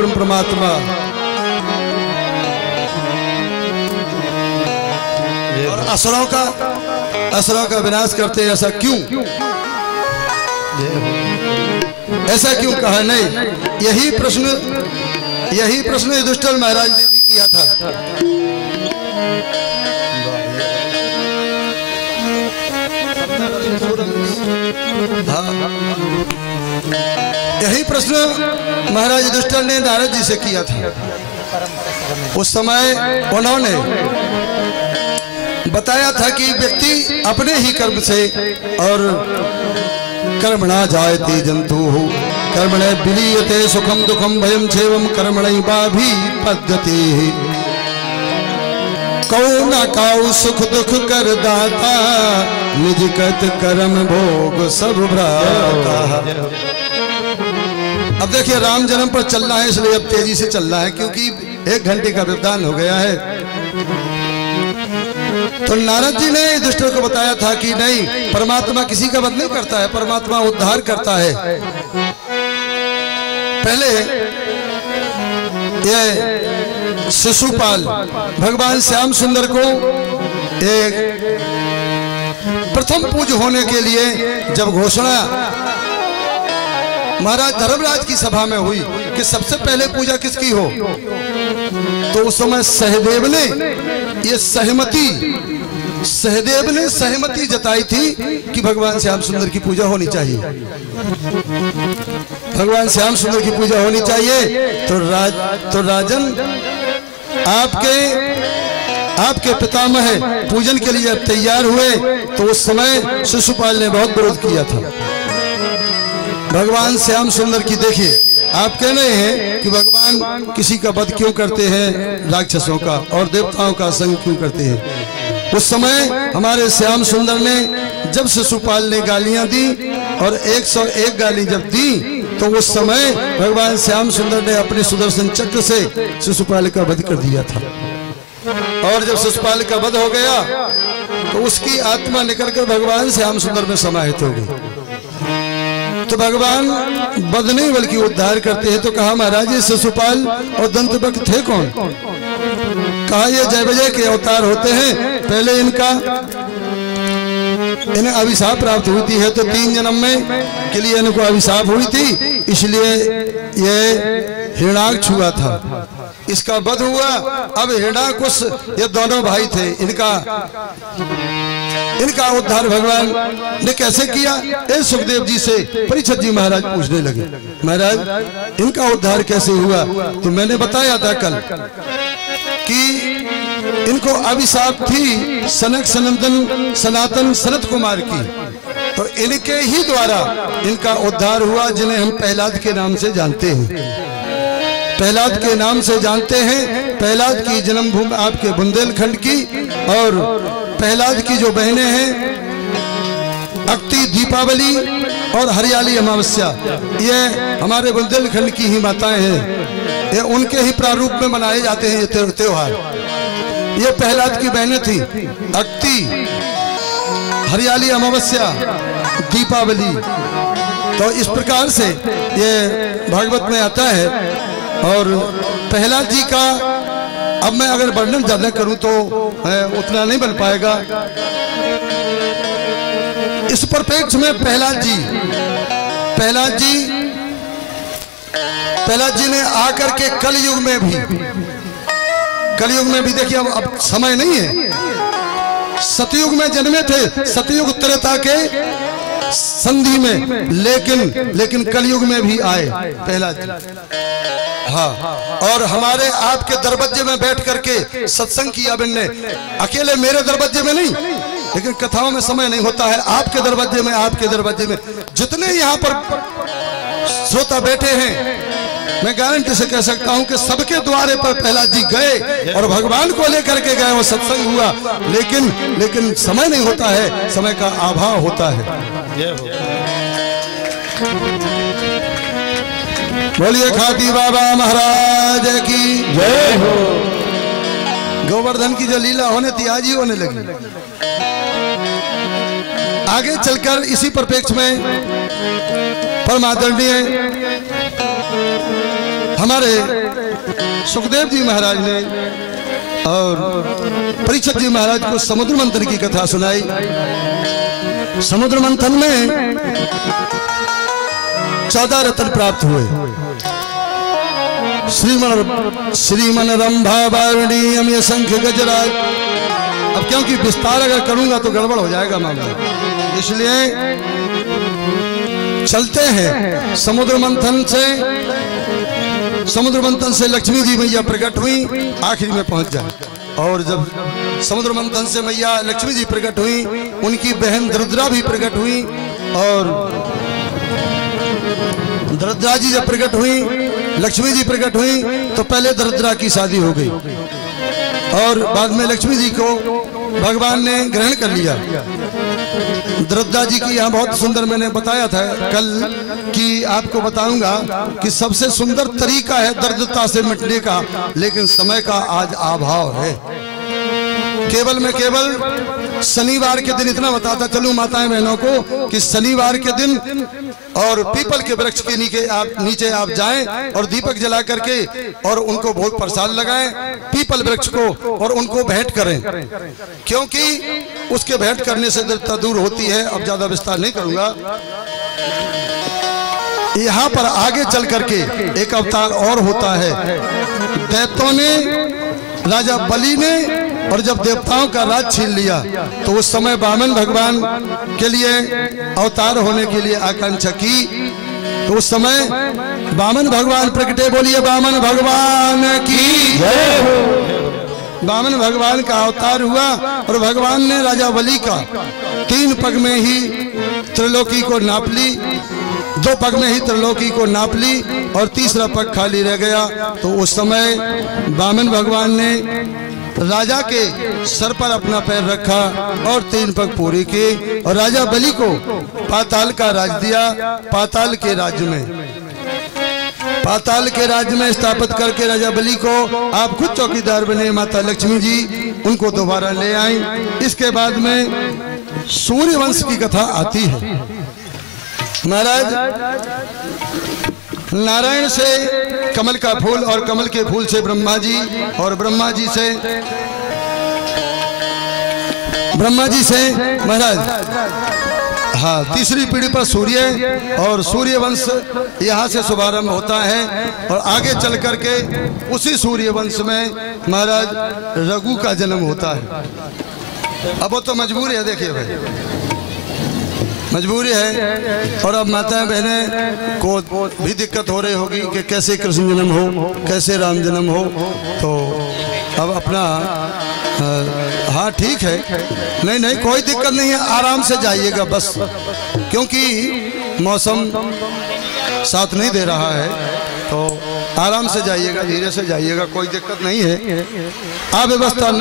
ब्रह्म परमात्मा। और असुरों का विनाश करते ऐसा क्यों? ऐसा क्यों कहा? नहीं, यही प्रश्न युधिष्ठिर महाराज ने भी किया था। यही प्रश्न महाराज युधिष्ठिर ने नारद जी से किया था। उस समय उन्होंने बताया था कि व्यक्ति अपने ही कर्म से, और कर्मणा जायते जंतु कर्मणे विलीयते सुखम दुखम भयम छेवम कर्मणैवाभि पद्यते। कौ न काउ सुख दुख कर दाता निज कत कर्म भोग सब भ्राता। अब देखिए, राम जन्म पर चलना है, इसलिए अब तेजी से चलना है, क्योंकि 1 घंटे का व्यवधान हो गया है। तो नारद जी ने युधिष्ठिर को बताया था कि नहीं, परमात्मा किसी का वध नहीं करता है, परमात्मा उद्धार करता है। पहले ये शिशुपाल भगवान श्याम सुंदर को एक प्रथम पूज्य होने के लिए जब घोषणा महाराज धर्मराज की सभा में हुई कि सबसे पहले पूजा किसकी हो, तो उस समय सहदेव ने सहमति जताई थी कि भगवान श्याम सुंदर की पूजा होनी चाहिए, भगवान श्याम सुंदर की पूजा होनी चाहिए। तो राजन आपके पितामह पूजन के लिए तैयार हुए, तो उस समय शिशुपाल ने बहुत विरोध किया था भगवान श्याम सुंदर की। देखिए, आप कह रहे हैं कि भगवान किसी का वध क्यों करते हैं, राक्षसों का और देवताओं का संग क्यों करते हैं। उस समय हमारे श्याम सुंदर ने जब शिशुपाल ने गालियां दी और 101 गाली जब दी, तो उस समय भगवान श्याम सुंदर ने अपने सुदर्शन चक्र से शिशुपाल का वध कर दिया था। और जब शिशुपाल का वध हो गया, तो उसकी आत्मा निकलकर भगवान श्याम सुंदर में समाहित हो गई। तो भगवान वध नहीं बल्कि उद्धार करते हैं। तो कहा, महाराज ये शिशुपाल और दंतवक्र थे कौन? कहा, ये जय विजय के अवतार होते हैं। पहले इन्हें अभिशाप प्राप्त हुई थी, है तो 3 जन्म में के लिए इनको अभिशाप हुई थी, इसलिए ये हिरणाक्ष हुआ था, इसका वध हुआ। अब हिरणाकुश ये दोनों भाई थे, इनका उद्धार भगवान ने कैसे किया? ए सुखदेव जी से परीक्षित जी महाराज पूछने लगे, महाराज इनका उद्धार कैसे हुआ? तो मैंने बताया था कल कि इनको अभिशाप थी सनक सनातन सनत कुमार की, तो इनके ही द्वारा इनका उद्धार हुआ, जिन्हें हम प्रहलाद के नाम से जानते हैं। प्रहलाद के नाम से जानते हैं। प्रहलाद की जन्मभूमि आपके बुंदेलखंड की, और प्रहलाद की जो बहनें हैं अक्ति, दीपावली और हरियाली अमावस्या, ये हमारे बुंदेलखंड की ही माताएं हैं। ये उनके ही प्रारूप में मनाए जाते हैं ये त्योहार। ये प्रहलाद की बहनें थी, अक्ति, हरियाली अमावस्या, दीपावली। तो इस प्रकार से ये भागवत में आता है। और प्रहलाद जी का अब मैं अगर वर्णन ज्यादा करूं तो उतना नहीं बन पाएगा। इस परिप्रेक्ष्य में प्रहलाद जी ने आकर के कलयुग में भी देखिए, अब समय नहीं है, सतयुग में जन्मे थे, सतयुग त्रेता के संधि में, लेकिन कलयुग में भी आए प्रहलाद जी। हाँ, और हमारे आपके दरवाजे में बैठ करके सत्संग किया बिन्ने, अकेले मेरे दरवाजे में नहीं, लेकिन कथाओं में समय नहीं होता है। आपके दरवाजे में जितने यहाँ पर श्रोता बैठे हैं, मैं गारंटी से कह सकता हूं कि सबके द्वारे पर प्रहलाद जी गए और भगवान को लेकर के गए, वो सत्संग हुआ। लेकिन समय नहीं होता है, समय का अभाव होता है। बोलिए खाती बाबा महाराज की जय हो। गोवर्धन की जो लीला होने थी आज ही होने लगी। आगे चलकर इसी परिप्रेक्ष्य में परम आदरणीय हमारे सुखदेव जी महाराज ने और परीक्षित जी महाराज को समुद्र मंथन की कथा सुनाई। समुद्र मंथन में 14 रत्न प्राप्त हुए। श्रीमन रंभा वारुणी अम्य शंख गजराज। अब क्योंकि विस्तार अगर करूंगा तो गड़बड़ हो जाएगा मामला, इसलिए चलते हैं। समुद्र मंथन से लक्ष्मी जी मैया प्रकट हुई, आखिरी में पहुंच जाए। और जब समुद्र मंथन से मैया लक्ष्मी जी प्रकट हुई, उनकी बहन दरुद्रा भी प्रकट हुई। और दरुद्रा जी जब प्रकट हुई, लक्ष्मी जी प्रकट हुई, तो पहले दरुद्रा की शादी हो गई और बाद में लक्ष्मी जी को भगवान ने ग्रहण कर लिया। दरुद्रा जी की यहाँ बहुत सुंदर मैंने बताया था कल कि आपको बताऊंगा कि सबसे सुंदर तरीका है दरिद्रता से मिटने का, लेकिन समय का आज अभाव है। केवल शनिवार के दिन इतना बताता चलूं माताएं बहनों को कि शनिवार के दिन और पीपल के वृक्ष के नीचे आप जाएं और दीपक जला करके और उनको भोग प्रसाद लगाएं पीपल वृक्ष को, और उनको भेंट करें, क्योंकि उसके भेंट करने से दरिद्रता दूर होती है। अब ज्यादा विस्तार नहीं करूंगा। यहाँ पर आगे चल करके एक अवतार और होता है। दैत्यों ने, राजा बलि ने, और जब देवताओं का राज छीन लिया तो उस समय वामन भगवान के लिए अवतार होने के लिए आकांक्षा की। तो उस समय वामन भगवान प्रकटे। बोलिए वामन भगवान की जय हो। वामन भगवान का अवतार हुआ और भगवान ने राजा बलि का 3 पग में ही त्रिलोकी को नाप ली, 2 पग में ही त्रिलोकी को नाप ली और तीसरा पग खाली रह गया। तो उस समय वामन भगवान ने राजा के सर पर अपना पैर रखा और 3 पग पूरे किए और राजा बलि को पाताल का राज दिया। पाताल के राज्य में स्थापित करके राजा बलि को आप खुद चौकीदार बने। माता लक्ष्मी जी उनको दोबारा ले आई। इसके बाद में सूर्यवंश की कथा आती है। महाराज नारायण से कमल का फूल और कमल के फूल से ब्रह्मा जी, और ब्रह्मा जी से महाराज हाँ तीसरी पीढ़ी पर सूर्य, और सूर्यवंश यहाँ से शुभारंभ होता है। और आगे चल करके उसी सूर्यवंश में महाराज रघु का जन्म होता है। अब वो तो मजबूरी है, देखिए भाई मजबूरी है। और अब माताएं बहनें को भी दिक्कत हो रही होगी कि कैसे कृष्ण जन्म हो, कैसे राम जन्म हो। तो अब अपना हाँ ठीक है, नहीं कोई दिक्कत नहीं है, आराम से जाइएगा बस, क्योंकि मौसम साथ नहीं दे रहा है। तो आराम से जाइएगा, धीरे से जाइएगा, कोई दिक्कत नहीं है। अव्यवस्था